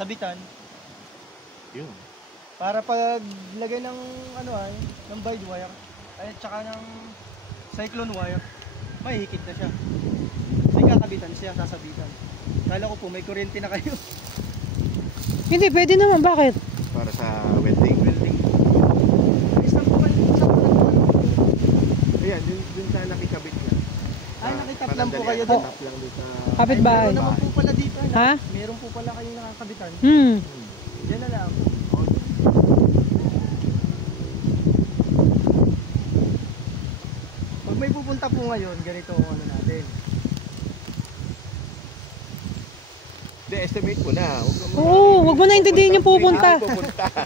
sabitan. Yun. Para pag lagay ng ano ay, ng guide wire, ay tsaka ng cyclone wire, mahihikit na siya. May kakabitan siya, sasabitan. Kala ko po may kuryente na kayo. Hindi, pwede naman. Bakit? Para sa welding. Welding. Isang po kayo, isang po na. Ayan, dun sa nakikabit niya. Ay, nakitap lang po kayo doon. Nakitap lang doon sa... Kapitbahay. Meron naman po pala dito. Ha? Meron po pala kayong nakakabitan. Yan na lang. Pag may pupunta po ngayon, ganito ang ano natin. Hindi, estimate mo na. Oo, wag mo na intindihin yung pupunta.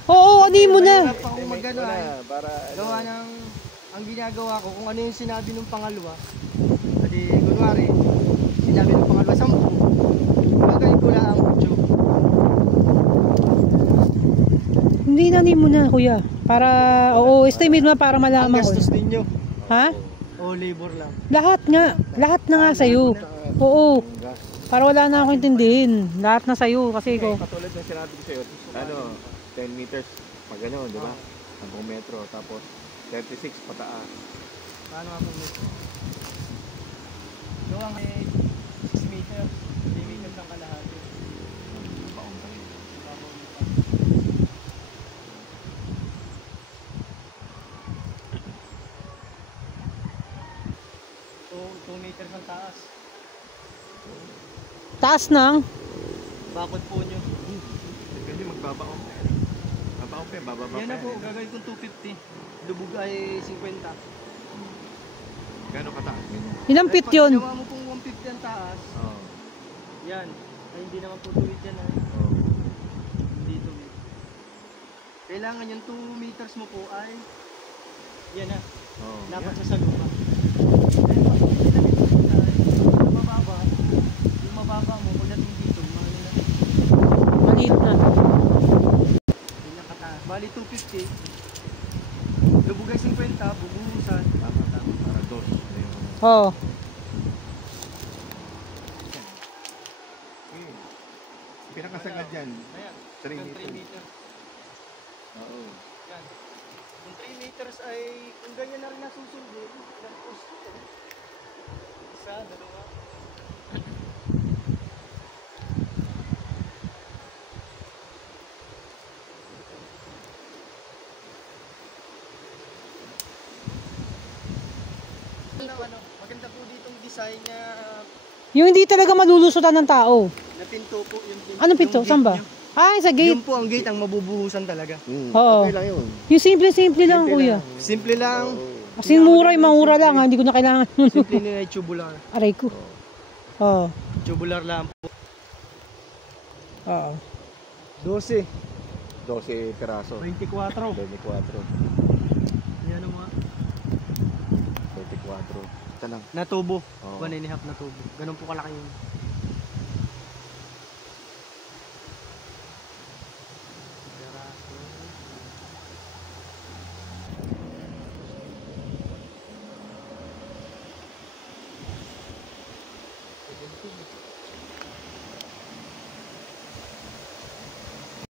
Oo, anin mo na. Mahirap akong mag-ano ay. Para Gawa ng, ang ginagawa ko, kung ano yung sinabi ng pangalawa, kasi kunwari, sinabi ng pangalawa, 10, gagawin ko lang ang 8. Hindi na anin mo na, kuya. Para, oo, estimate mo na para Ang malaman ko. gastos ninyo. Ha? O labor lang. Lahat nga. Lahat na nga sa'yo. Oo. Para wala na ako intindihin. Lahat na sa'yo kasi ko. Katulad ng sinabi ko sa'yo, ano, 10 meters pag ano, di ba? 10 metro, tapos 36 pataas. Paano nga po metro? Gawa may 6 meters. 3 meters ang kalahati. Baong pa rin. So, 2 meters ang taas. Taas ng? Bakod po nyo. Pwede magbabaong pa yan. Babaong pa yan, bababa Yan pa na po, yan. gagawin kong 250. Lubog ay 50. Gano'ng kataas? Ganyan. Ilang feet Pag yun? ginawa mo pong 150 ang taas, Oo. yan. Ay hindi naman po tuwid yan ay. Oo. Hindi tuwid. Kailangan yung 2 meters mo po ay yan na. Oo. Dapat Yan. siya sa lupa. Then pag pinagin mo na yung mababa mo, pagdating dito, mga na. Maliit na. Ganyan kataas. Bali 250. Lubog ay 50, bubuhusan. Tama, tama. Para dos. Oo. Pinakasagad dyan. Ayan, 3 hanggang 3 meters. meters. Oo. Yan. Kung 3 meters ay, kung ganyan na rin nasusundin, ilang post ito? Isa, dalawa. Ano, maganda po ditong design na Yung hindi talaga malulusutan ng tao. na pinto po. Yung pinto. Ano pinto? Yung Saan ba? gate nyo. Ay, sa Yung gate. po ang gate ang mabubuhusan talaga. Oo. Okay lang yun. Yung simple-simple lang, kuya. Simple lang. Kasi mura, yung mangura lang. Hindi ko na kailangan. Simple nila tubular. Aray ko. Oo. Tubular lang po. Oo. 12. 12 piraso. 24. 24. Yan ang mga 24. Ito lang. na tubo. Oo. 1.5 na tubo. Ganun po kalaki yun.